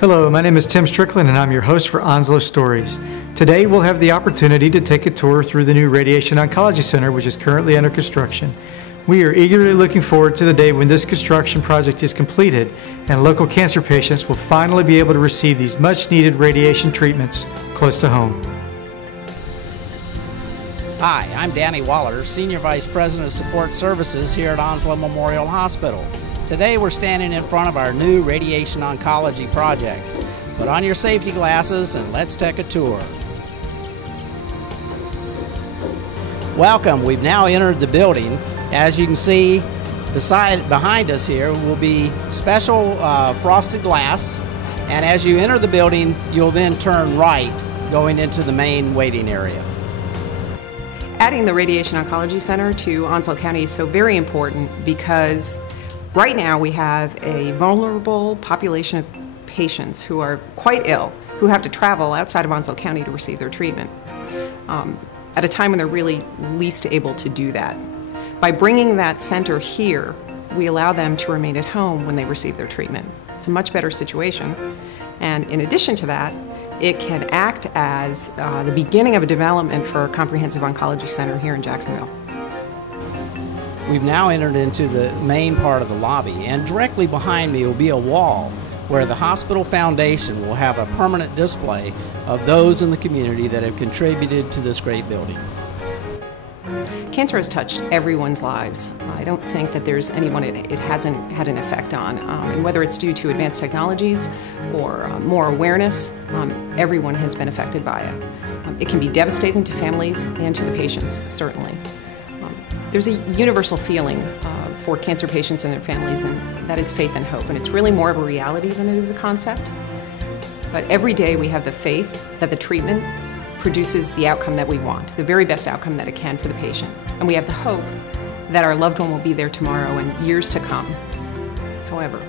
Hello, my name is Tim Strickland and I'm your host for Onslow Stories. Today we'll have the opportunity to take a tour through the new Radiation Oncology Center, which is currently under construction. We are eagerly looking forward to the day when this construction project is completed and local cancer patients will finally be able to receive these much needed radiation treatments close to home. Hi, I'm Danny Waller, Senior Vice President of Support Services here at Onslow Memorial Hospital. Today we're standing in front of our new Radiation Oncology project. Put on your safety glasses and let's take a tour. Welcome, we've now entered the building. As you can see, behind us here will be special frosted glass, and as you enter the building, you'll then turn right, going into the main waiting area. Adding the Radiation Oncology Center to Onslow County is so very important because right now we have a vulnerable population of patients who are quite ill, who have to travel outside of Onslow County to receive their treatment at a time when they're really least able to do that. By bringing that center here, we allow them to remain at home when they receive their treatment. It's a much better situation, and in addition to that, it can act as the beginning of a development for a comprehensive oncology center here in Jacksonville. We've now entered into the main part of the lobby, and directly behind me will be a wall where the Hospital Foundation will have a permanent display of those in the community that have contributed to this great building. Cancer has touched everyone's lives. I don't think that there's anyone it hasn't had an effect on. And whether it's due to advanced technologies or more awareness, everyone has been affected by it. It can be devastating to families and to the patients, certainly. There's a universal feeling for cancer patients and their families, and that is faith and hope. And it's really more of a reality than it is a concept. But every day we have the faith that the treatment produces the outcome that we want, the very best outcome that it can for the patient. And we have the hope that our loved one will be there tomorrow and years to come. However,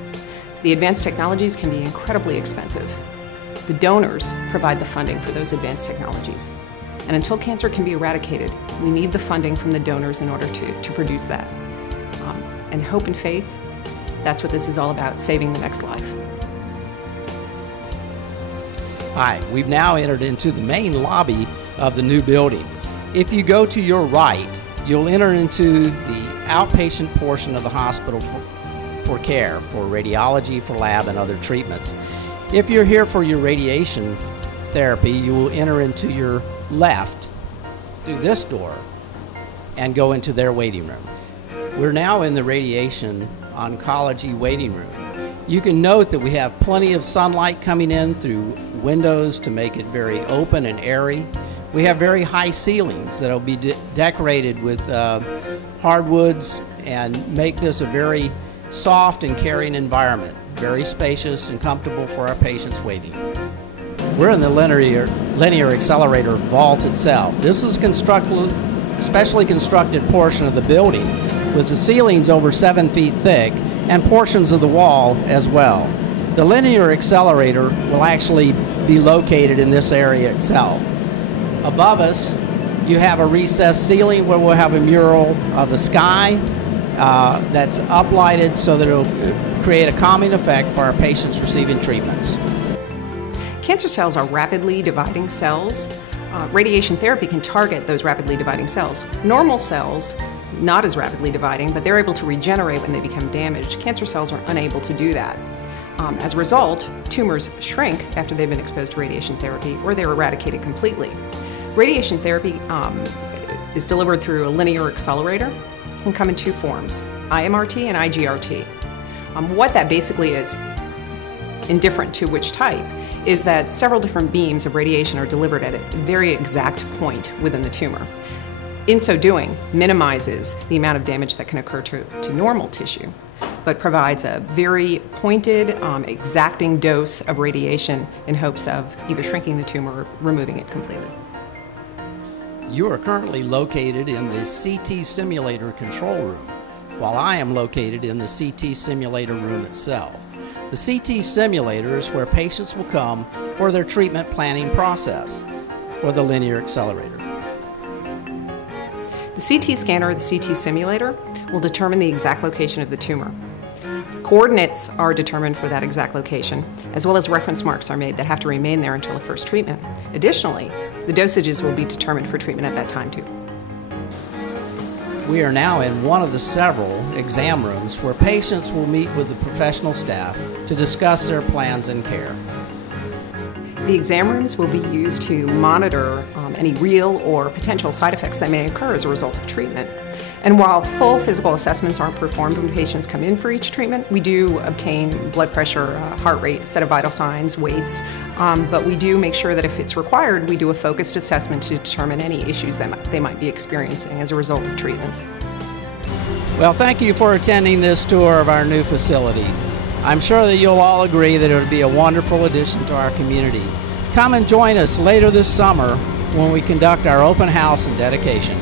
the advanced technologies can be incredibly expensive. The donors provide the funding for those advanced technologies. And until cancer can be eradicated, we need the funding from the donors in order to produce that. And hope and faith, that's what this is all about, saving the next life. Hi, we've now entered into the main lobby of the new building. If you go to your right, you'll enter into the outpatient portion of the hospital for care, for radiology, for lab, and other treatments. If you're here for your radiation therapy, you will enter into your left through this door and go into their waiting room. We're now in the Radiation Oncology waiting room. You can note that we have plenty of sunlight coming in through windows to make it very open and airy. We have very high ceilings that will be decorated with hardwoods and make this a very soft and caring environment, very spacious and comfortable for our patients waiting. We're in the linear accelerator vault itself. This is specially constructed portion of the building with the ceilings over 7 feet thick and portions of the wall as well. The linear accelerator will actually be located in this area itself. Above us, you have a recessed ceiling where we'll have a mural of the sky that's uplighted so that it'll create a calming effect for our patients receiving treatments. Cancer cells are rapidly dividing cells. Radiation therapy can target those rapidly dividing cells. Normal cells, not as rapidly dividing, but they're able to regenerate when they become damaged. Cancer cells are unable to do that. As a result, tumors shrink after they've been exposed to radiation therapy, or they're eradicated completely. Radiation therapy is delivered through a linear accelerator. It can come in two forms, IMRT and IGRT. What that basically is, indifferent to which type, is that several different beams of radiation are delivered at a very exact point within the tumor. In so doing, minimizes the amount of damage that can occur to normal tissue, but provides a very pointed, exacting dose of radiation in hopes of either shrinking the tumor or removing it completely. You are currently located in the CT simulator control room, while I am located in the CT simulator room itself. The CT simulator is where patients will come for their treatment planning process for the linear accelerator. The CT scanner or the CT simulator will determine the exact location of the tumor. Coordinates are determined for that exact location, as well as reference marks are made that have to remain there until the first treatment. Additionally, the dosages will be determined for treatment at that time too. We are now in one of the several exam rooms where patients will meet with the professional staff to discuss their plans and care. The exam rooms will be used to monitor any real or potential side effects that may occur as a result of treatment. And while full physical assessments aren't performed when patients come in for each treatment, we do obtain blood pressure, heart rate, set of vital signs, weights, but we do make sure that if it's required, we do a focused assessment to determine any issues that they might be experiencing as a result of treatments. Well, thank you for attending this tour of our new facility. I'm sure that you'll all agree that it would be a wonderful addition to our community. Come and join us later this summer when we conduct our open house and dedication.